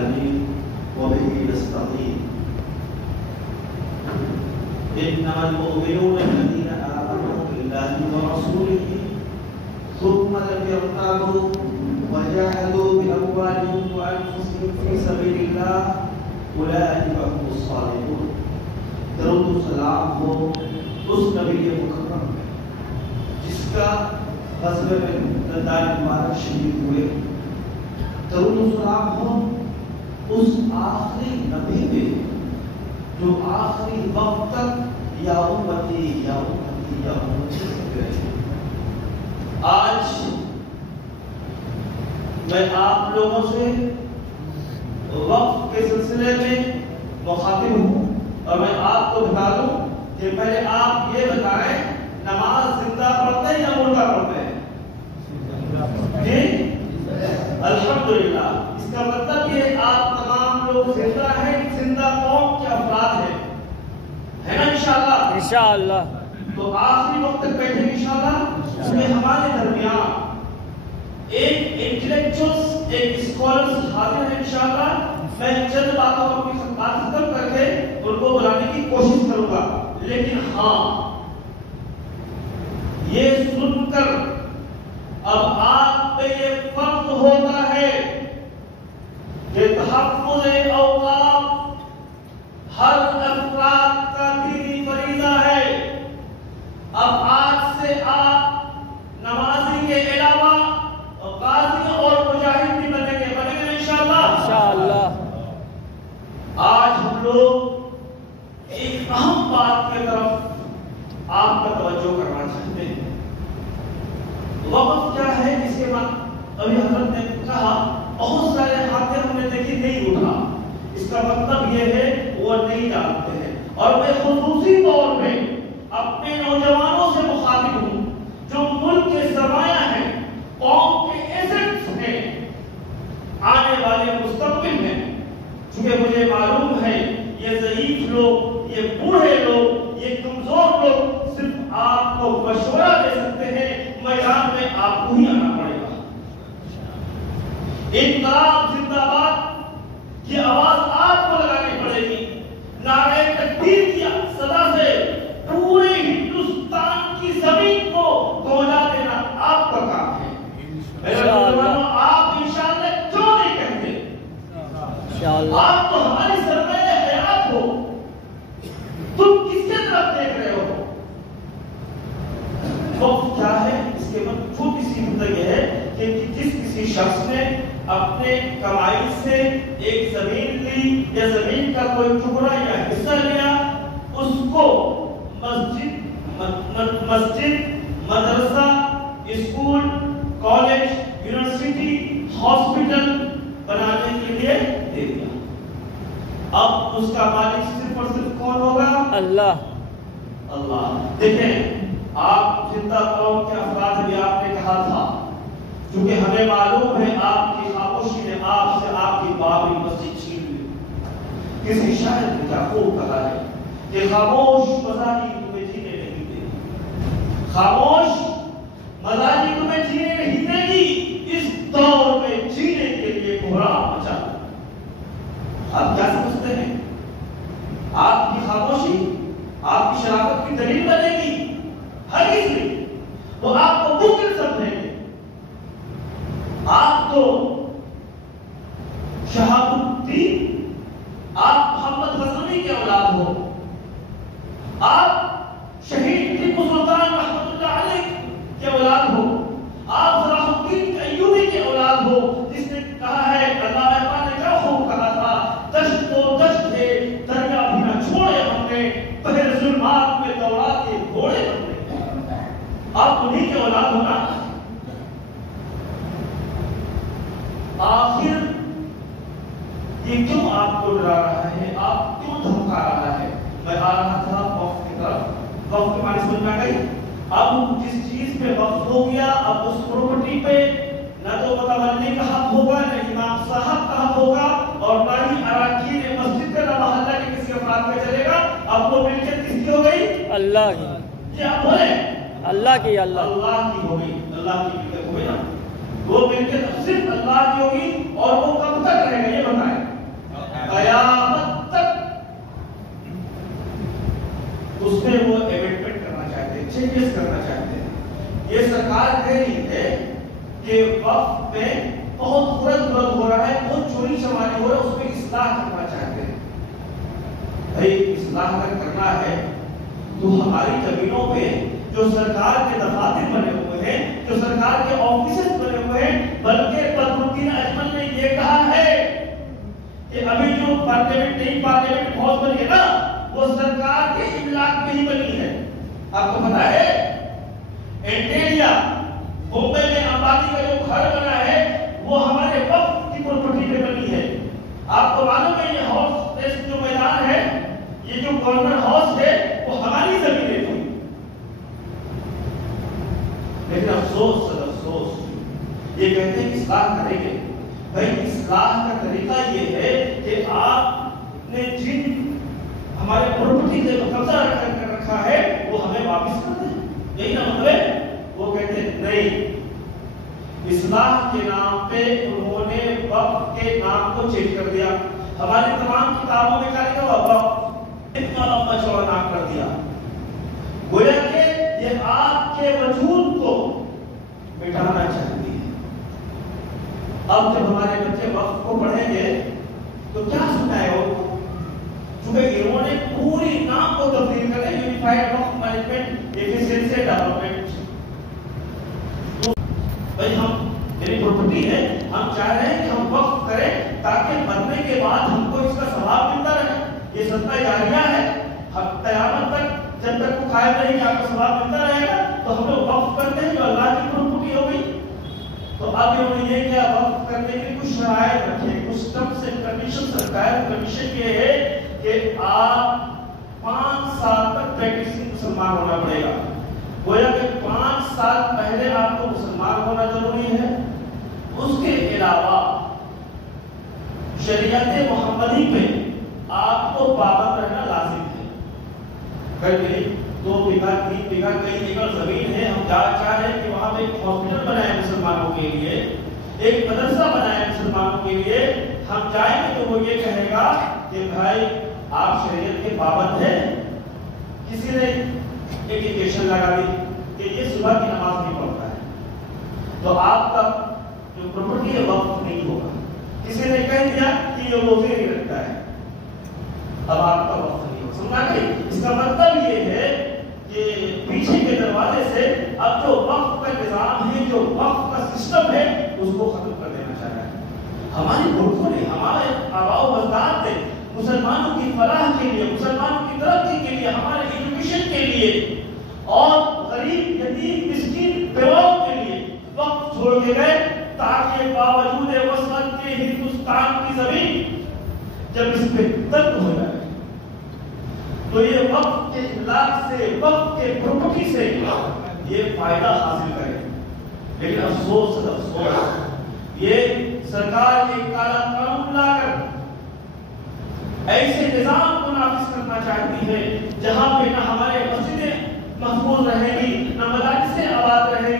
العالمين وبه نستعين. إنما المؤمنون الذين آمنوا بالله ورسوله ثم لم يرتابوا وجاهدوا بأموالهم وأنفسهم في سبيل الله أولئك هم الصالحون. درود و سلام ہو اس نبی مکرم جس کا غزوہ میں دندان مبارک شہید ہوئے. درود و سلام ہو اس آخری نبی پہ جو آخری وقت تک یا امتی یا امتی یا امتی کہتے رہے. آج میں آپ لوگوں سے وقت کے سلسلے میں مخاطب ہوں اور میں آپ کو بتا دوں کہ پہلے آپ یہ بتائیں نماز زندہ پڑھتے ہیں یا مردہ پڑھتے ہیں؟ جی الحمدللہ. اس کا مطلب یہ آپ تمام لوگ زندہ ہیں, زندہ قوم کے افراد ہیں, ہے نا انشاءاللہ؟ انشاءاللہ. تو آخری وقت تک بیٹھے انشاءاللہ. اس میں ہمارے درمیان ایک انٹلیکچوئلز, ایک اسکالرز حاضر ہیں انشاءاللہ. میں چند باتوں کو اپنی بات ختم کر کے ان کو بلانے کی کوشش کروں گا, لیکن ہاں یہ سن کر اب آپ پہ یہ فرض ہوتا ہے کہ تحفظ اوقاف ہر افراد کا دینی فریضہ ہے. اب آج سے آپ نمازی کے علاوہ قاضی اور مجاہد بھی بنیں گے انشاءاللہ. انشاءاللہ. آج ہم لوگ ایک اہم بات کی طرف آپ کا توجہ کرنا چاہتے ہیں. وقت کیا ہے اس کے بعد ابھی حضرت نے کہا بہت سارے ہاتھیں ہم نے دیکھی نہیں اٹھا. اس کا مطلب یہ ہے وہ نہیں جانتے ہیں. اور میں خصوصی طور پہ اپنے نوجوانوں سے مخاطب ہوں جو ملک کے سرمایہ ہیں, قوم کے ایسٹس ہیں, آنے والے مستقبل ہیں. چونکہ مجھے معلوم ہے یہ ضعیف لوگ, یہ بوڑھے لوگ, یہ کمزور لوگ صرف آپ کو مشورہ دے سکتے ہیں. میدان میں آپ کو ہی آنا پڑے گا. انقلاب زندہ باد کی آواز آپ کو لگانی پڑے گی. نعرہ تکبیر کی صدا سے پورے ہندوستان کی زمین کو گونجا دینا آپ کا کام ہے. آپ انشاءاللہ کیوں نہیں کہتے؟ آپ تو ہماری سرمایہ حیات ہو, تم کس کے طرف دیکھ رہے ہو؟ وقت کیا ہے اس کے بعد چھوٹی سی مدت یہ ہے کہ جس کسی شخص نے اپنے کمائی سے ایک زمین لی یا زمین کا کوئی ٹکڑا یا حصہ لیا, اس کو مسجد, مدرسہ, اسکول, کالج, یونیورسٹی, ہاسپٹل بنانے کے لیے دے دیا. اب اس کا مالک صرف اور صرف کون ہوگا؟ اللہ. اللہ. دیکھیں آپ زندہ قوم کے افراد بھی آپ نے کہا تھا, چونکہ ہمیں معلوم ہے آپ کی خاموشی نے آپ سے آپ کی بابری مسجد چھین لی. کسی شاعر نے کیا خوب کہا ہے کہ خاموش مزاجی تمہیں جینے نہیں دے گی, خاموش مزاجی تمہیں جینے نہیں دے گی. اس دور میں جینے کے لیے بحران مچا. آپ کیا سمجھتے ہیں آپ کی خاموشی آپ کی شرافت کی دلیل بنے گی؟ ہرگز نہیں. وہ آپ کو ممکن سمجھیں گے. آپ تو شہاب الدین, آپ محمد غزنوی کے اولاد ہو, آپ شہید ٹیپو سلطان رحمۃ اللہ علیہ کے اولاد ہو, آپ صلاح الدین ایوبی کے اولاد ہو, جس نے کہا ہے اللہ پاک نے کیا خوب کہا تھا, دشت تو دشت ہے دریا بھی نہ چھوڑے ہم نے, پہلے ظلمات میں دوڑا کے گھوڑے ہم نے. آپ انہیں کے اولاد ہونا. آخر یہ کیوں آپ کو ڈرا رہا ہے, آپ کیوں دھمکا رہا ہے؟ میں آ رہا تھا وقت کی طرف. وقت کی معنی سمجھ میں آ گئی. اب جس چیز پہ وقت ہو گیا, اب اس پراپرٹی پہ نہ تو متولی کا حق ہوگا, نہ امام صاحب کا حق ہوگا, اور نہ ہی اراکین مسجد کا, نہ محلہ کے کسی افراد کا چلے گا. اب وہ ملکیت کس کی ہو گئی؟ اللہ کی. جی آپ بولے اللہ کی. اللہ کی ہو گئی. اللہ کی ملکیت ہو گئی نا. وہ ملکیت صرف اللہ کی ہوگی. اور وہ کب تک رہے گا یہ بتائیں؟ اصلاح کرنا چاہتے ہیں. بھائی اصلاح اگر کرنا ہے تو ہماری زمینوں پہ جو سرکار کے دفاتر بنے ہوئے ہیں, جو سرکار کے آفیسز بنے ہوئے ہیں, بلکہ بدر الدین اجمل نے یہ کہا ہے کہ ابھی جو پارلیمنٹ ہاؤس بنی ہے نا, وہ سرکار کے املاک میں ہی بنی ہے. آپ کو پتا ہے اینٹیلیا بمبئی میں امبانی کا جو گھر بنا ہے وہ ہمارے وقف کی پراپرٹی پہ بنی ہے. آپ کو معلوم ہے یہ ہاؤس جو میدان ہے, یہ جو گورنمنٹ ہاؤس ہے وہ ہماری زمینیں تھی. لیکن افسوس یہ کہتے ہیں اصلاح کریں گے. بھائی اصلاح کا طریقہ یہ ہے کہ آپ نے جن ہمارے پراپرٹی سے قبضہ کر رکھا ہے وہ ہمیں واپس کر دیں. یہی نا مطلب ہے. وہ کہتے ہیں نہیں, اصلاح کے نام پہ انہوں نے وقف کے نام کو چینج کر دیا. ہماری تمام کتابوں میں کیا لکھا ہوا, وقف اتنا لمبا چوڑا نام کر دیا. گویا کہ یہ آپ کے وجود کو مٹانا چاہتی ہے. اب جب ہمارے بچے وقف کو پڑھیں گے تو کیا سننا ہے وہ, چونکہ انہوں نے پوری نام کو تبدیل کر دیا, یونیفائڈ وقف مینجمنٹ ایفیشنسی ڈیولپمنٹ. بھائی ہم میری پراپرٹی ہے, ہم چاہ رہے ہیں کہ ہم وقف کریں تاکہ مرنے کے بعد ہم کو اس کا ثواب ملتا رہے. یہ صدقہ جاریہ ہے, قیامت تک جب تک وہ قائم رہے کہ آپ کو ثواب ملتا رہے گا. تو ہم لوگ وقف کرتے ہیں جو اللہ کی پراپرٹی ہو گئی. تو اب انہوں نے یہ کیا, وقف کرنے کے کچھ شرائط رکھے, کچھ ٹرمز اینڈ کنڈیشن. سرکار کنڈیشن یہ ہے کہ آپ 5 سال تک پریکٹسنگ مسلمان ہونا پڑے گا. گویا کہ 5 سال پہلے آپ کو مسلمان ہونا ضروری ہے. اس کے علاوہ شریعت محمدی پہ آپ کو پابند رہنا لازم ہے. اگر میری 2 بیگھہ 3 بیگھہ کئی ایکڑ زمین ہے, ہم چاہ رہے ہیں کہ وہاں پہ ایک ہاسپٹل بنائے مسلمانوں کے لیے, ایک مدرسہ بنائے مسلمانوں کے لیے, ہم چاہیں گے تو وہ یہ کہے گا کہ بھائی آپ شریعت کے پابند ہیں. کسی نے ایجوکیشن لگا دی کہ یہ صبح کی نماز نہیں پڑھتا ہے تو آپ کا جو پراپرٹی ہے وقف نہیں ہوگا. کسی نے کہہ دیا کہ یہ روزے نہیں رکھتا ہے, اب آپ کا وقف نہیں ہوگا. سمجھا نہیں. اس کا مطلب یہ ہے کہ پیچھے کے دروازے سے اب جو وقف کا نظام ہے, جو وقف کا سسٹم ہے, اس کو ختم کر دینا چاہ رہا ہے. ہماری بزرگوں نے, ہمارے آباء و اجداد نے مسلمانوں کی فلاح کے لیے, مسلمانوں کی ترقی کے لیے, ہمارے ایجوکیشن کے لیے اور غریب یتیم مسکین بیواؤں کے لیے وقف چھوڑ کے گئے, تاکہ باوجود وسعت کے ہندوستان کی زمین جب اس پہ درد ہو جائے تو یہ وقف کے املاک سے, وقف کے پراپرٹی سے یہ فائدہ حاصل کرے. لیکن افسوس یہ سرکار ایک کالا قانون لا کر ایسے نظام کو نافذ کرنا چاہتی ہے جہاں پہ نہ ہمارے مسجدیں محفوظ رہیں گی, نہ مدارسیں آباد رہیں